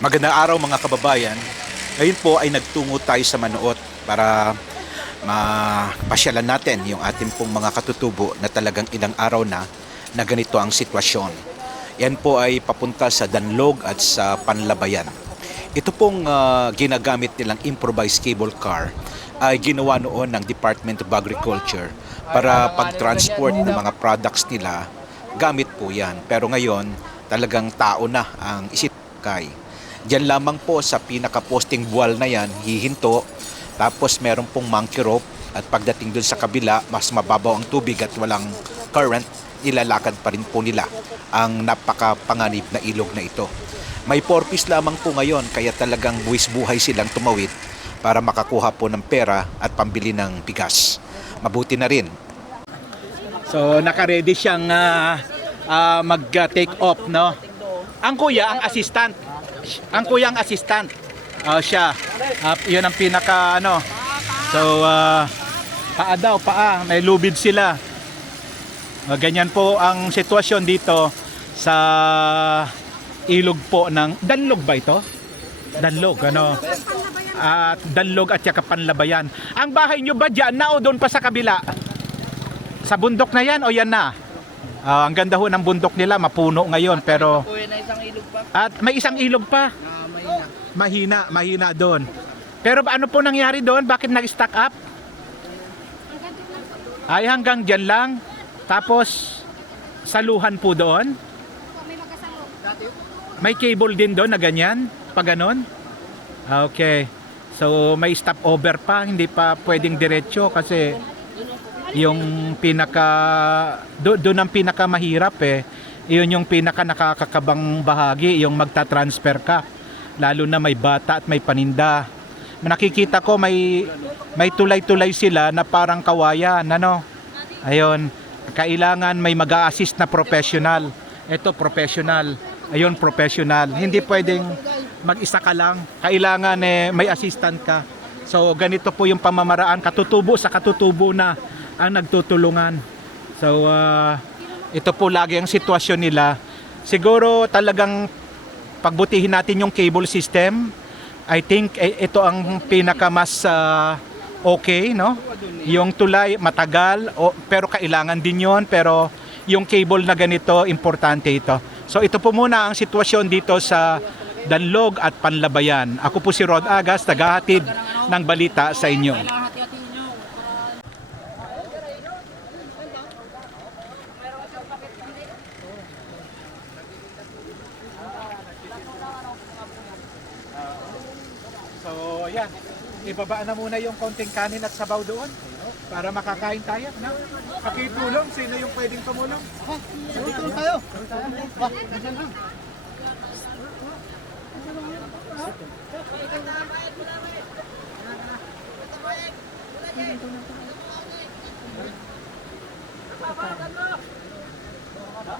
Magandang araw mga kababayan. Ngayon po ay nagtungo tayo sa Manuot para mapasyalan natin yung ating pong mga katutubo na talagang ilang araw na na ganito ang sitwasyon. Yan po ay papunta sa Danlog at sa Panlabayan. Ito pong ah, ginagamit nilang improvised cable car ay ginawa noon ng Department of Agriculture para pag-transport ng mga products nila gamit po yan. Pero ngayon, talagang tao na ang isip kay. Diyan lamang po sa pinaka-posting buwal na yan, hihinto. Tapos meron pong monkey rope at pagdating dun sa kabila, mas mababaw ang tubig at walang current, ilalakad pa rin po nila ang napakapanganib na ilog na ito. May purpose lamang po ngayon kaya talagang buwis buhay silang tumawid para makakuha po ng pera at pambili ng bigas. Mabuti na rin So naka-ready siyang ah, ah, mag-take off, no? Ang kuya, ang assistant. Ang kuya ang assistant. Oh, siya. Ah, 'Yun ang pinaka ano. So ah, paa daw, paa, may lubid sila. Ah, ganyan po ang sitwasyon dito sa ilog po ng Danlog ba ito? Danlog, ano? At Danlog at saka Panlabayan. Ang bahay nyo ba dyan na o doon pa sa kabila? Sa bundok na yan o yan na? Ah, ang ganda ho ng bundok nila, mapuno ngayon pero isang ilog pa at may isang ilog pa. na mahina. Mahina, mahina doon. Pero ano po nangyari doon? Bakit nag-stack up? Ay hanggang dyan lang. Tapos saluhan po doon. May cable din doon na ganyan, pag ganon. Okay. So may stop over pa, hindi pa pwedeng diretso kasi yung pinaka do, doon ang pinaka mahirap eh. Iyon yung pinaka nakakakabang bahagi, yung magta-transfer ka. Lalo na may bata at may paninda. Nakikita ko may may tulay-tulay sila na parang kawayan, ano? Ayun, kailangan may mag-assist na professional. Ito professional. Ayun, professional. Hindi pwedeng mag-isa ka lang. Kailangan eh, may assistant ka. So ganito po yung pamamaraan, katutubo sa katutubo na ang nagtutulungan. So ah, ito po lagi ang sitwasyon nila. Siguro talagang pagbutihin natin yung cable system. I think eh, ito ang pinaka mas ah, okay, no? Yung tulay matagal o, pero kailangan din 'yon pero yung cable na ganito importante ito. So ito po muna ang sitwasyon dito sa Danlog at Panlabayan. Ako po si Rod Agas, tagahatid ng balita sa inyo. Kailangan hati-hatiin nyo. So, yan. Ibaba na muna yung konting kanin at sabaw doon para makakain tayo. No? Pakitulong, sino yung pwedeng tumulong? Tulong tayo.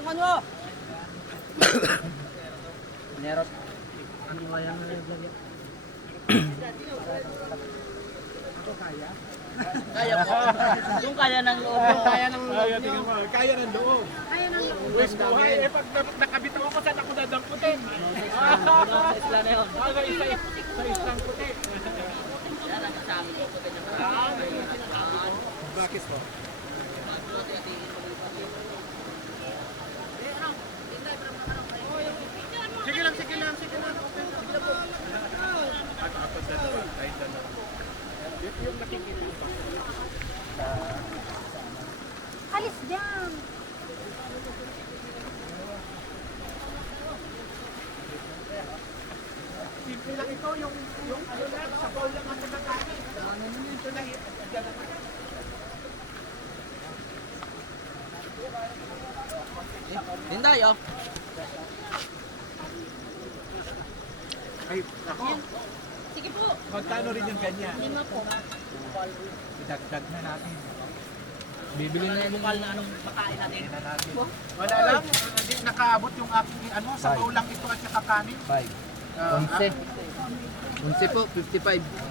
Ano? Nerot. Ano kaya yung Kaya po. Yung kaya ng loob. Yung kaya ng loob. Kaya, tingnan mo, kaya ng loob. Kaya ng loob. Wes buhay, eh pag na- nakabitaw ako, saan ako dadangkutin? Sa isla na yun. Ano, isa, sa isang puti. Yan ang kasama ko. Bakit po? Sige lang, sige lang, sige lang. Okay lang. At ako dalawa, tayo dalawa. Yung, yung nakikita pa. Alis dyan! Simple lang ito, yung, yung ano lang, sa bowl lang ang nagkakain. Ito lang, dyan lang. Oh. Ay, ako. Sige po! Magkano rin yung ganyan? Lima po. Idagdag na natin. Bibili na yung bukal na anong pakain natin. Tingnan natin. Wala lang, hindi nakaabot yung aking ano, sa bowl lang ito at saka kanin. 5. Ah, Onse. Onse po, 55.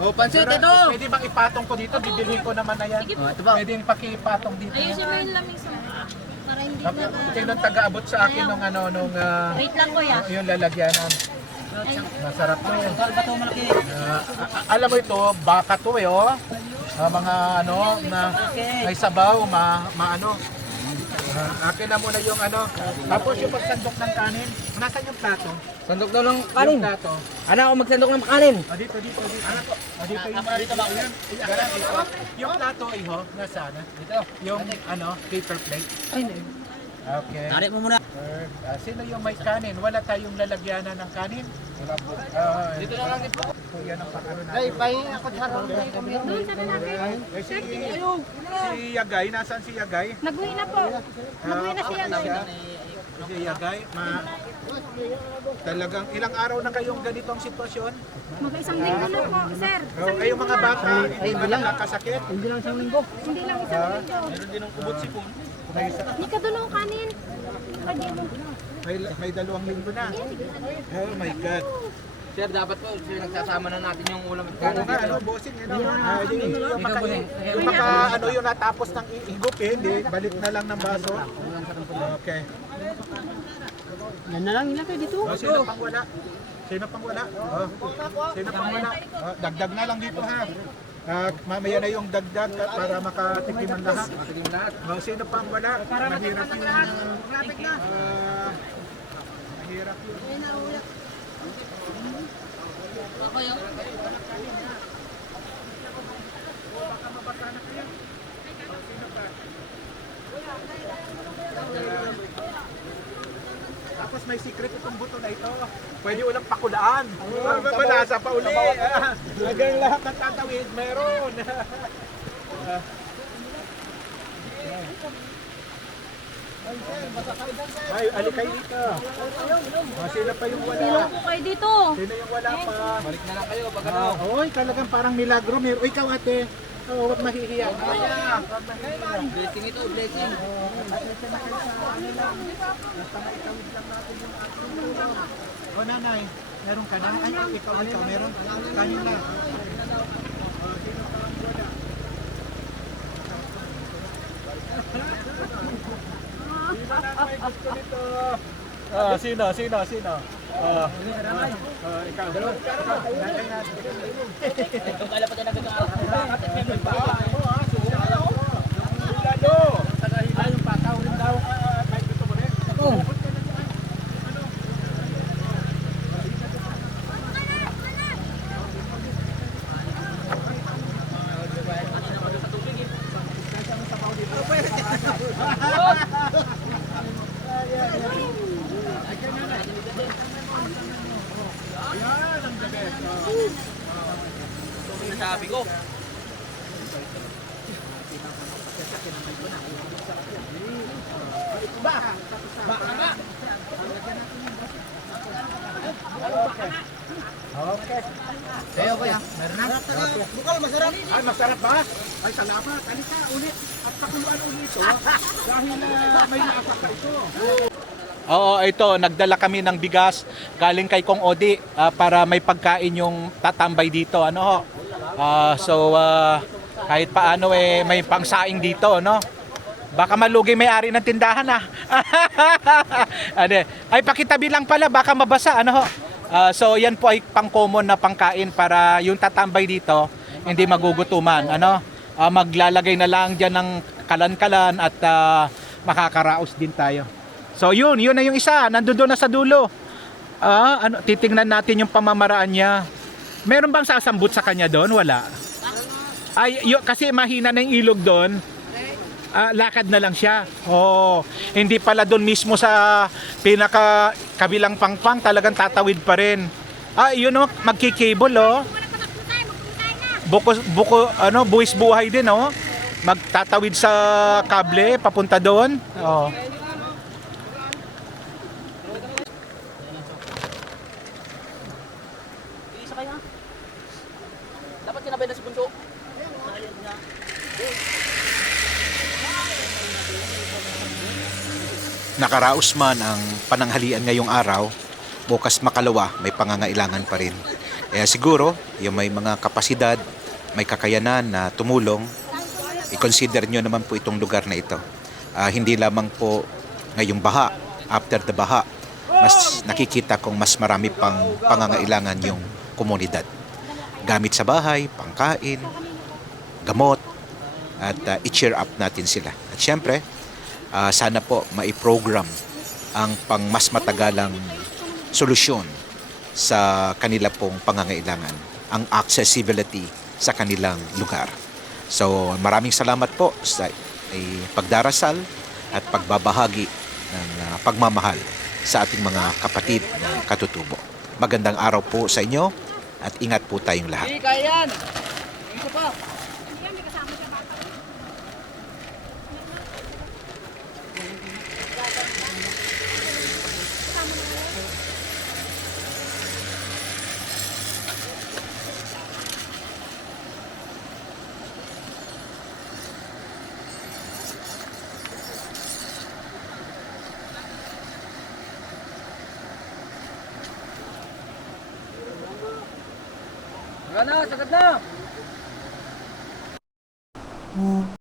Oh, pansit Pero, ito! Pwede bang ipatong ko dito? Bibilhin ko naman na yan. Sige Oh, ito ba? Pwede pakipatong dito. Ayusin mo yung lamig sa Para hindi Sino taga-abot sa akin nung ano, nung ah, Wait lang kuya. yung lalagyanan? Masarap to. Ah, a- alam mo ito, baka to eh, oh. Ah, mga ano, na may sabaw, ma, maano. Ah, akin na muna yung ano. Tapos yung pagsandok ng kanin. Nasaan yung plato? Sandok daw ng Yung plato. Ano ako magsandok ng kanin? Ah, dito, dito, dito. Ano po? Ah, dito yung dito ba yan? Yung plato, iho, nasaan? Dito. Yung ano, paper plate. Ay, Okay. Tarik mo muna. Third, ah, sino yung may kanin? Wala tayong lalagyanan ng kanin? Wala po. dito na lang dito. Po, yan ang pakaro natin. Ay, pahingi ako sa harap. Doon sa. Eh, si, si Yagay, nasaan si Yagay? Nag-uwi na po. Nag-uwi na siya. Siya, si Yagay, ma, talagang ilang araw na kayong ganitong sitwasyon? Mag-isang linggo na po, sir. Oh, kayong mga bata, hindi ba nakakasakit? Hindi lang isang linggo. Hindi lang isang linggo. Meron din ng kubot sipon. May, isa- Hindi ka doon ang kanin. Pwede mo. may, may dalawang linggo na. Oh my God. Sir, dapat po, sir, nagsasama na natin yung ulam at kanin nga, ano, dito. bossing, ano, ah, yung, yung, maka, yung maka, ano, yung natapos ng i- higupin, di, balik na lang ng baso. Okay. Yan na lang ilagay dito. Oh, sino pang wala? Sino pang wala? Oh. Sino pang wala? Oh, dagdag na lang dito ha. Ah, mamaya na yung dagdag para makatikim ang lahat. Matikim lahat. Oh, sino pang wala? Mahirap yung... Malapit na. mahirap yun. Tapos may secret itong buto na ito. Pwede ulang pakulaan. Oh, Malasa pa uli. Ah, Hanggang lahat ng tatawid, meron. Ay, alikay dito. Oh, sino pa yung wala? Sino po kayo dito? Sino yung wala pa? Balik na lang kayo pag ano. Ah, oy, talagang parang milagro. Mer Uy, ikaw ate. Oh, huwag mahihiya. Huwag mahihiya. Blessing ito, blessing. O nanay, meron ka na? Ay, ikaw, ikaw, meron? Kanin na. Ah, sino, sino, sino? Ah, ah, ikaw. Nanay natin. Itong kala pa tayo nagkakaroon. Lalo. Ay, yung pataw rin daw. Ah, may gusto mo rin? Sabi ko. Okay. Sa'yo kuya. Meron na? Okay. Bukal, masarap. Ay, masarap ba? Ay, salamat. Halika, ulit. At pakuluan ulit ito. dahil ah, may lasa ka ito. Oo, ito. Nagdala kami ng bigas galing kay Kong Odi ah, para may pagkain yung tatambay dito. Ano ho? Ah, so, ah, kahit paano eh, may pangsaing dito, no? Baka malugi may-ari ng tindahan ah. Ade, ay pakitabi lang pala baka mabasa ano ho. Ah, so yan po ay pang-common na pangkain para yung tatambay dito hindi magugutuman ano. Ah, maglalagay na lang diyan ng kalan-kalan at ah, makakaraos din tayo. So yun, yun na yung isa, nandoon doon na sa dulo. Ah, ano, titingnan natin yung pamamaraan niya. Meron bang sasambut sa kanya doon? Wala. Ay, yun, kasi mahina na yung ilog doon. Ah, lakad na lang siya. Oh, hindi pala doon mismo sa pinaka kabilang pangpang talagang tatawid pa rin. Ah, yun oh, magki-cable oh. Buko buko ano, buwis buhay din oh. Magtatawid sa kable papunta doon. Oh. Isa kayo ha. Dapat sinabay na si Bunso. Nakaraos man ang pananghalian ngayong araw, bukas makalawa may pangangailangan pa rin. Kaya siguro, yung may mga kapasidad, may kakayanan na tumulong, i-consider nyo naman po itong lugar na ito. Ah, hindi lamang po ngayong baha, after the baha, mas nakikita kong mas marami pang pangangailangan yung komunidad. Gamit sa bahay, pangkain, gamot, at uh, i-cheer up natin sila. At syempre, ah, sana po mai-program ang pang mas matagalang solusyon sa kanila pong pangangailangan, ang accessibility sa kanilang lugar. So maraming salamat po sa ay, pagdarasal at pagbabahagi ng ah, pagmamahal sa ating mga kapatid na katutubo. Magandang araw po sa inyo at ingat po tayong lahat. Hindi, kaya yan. Isa pa. Wala na, sagad na.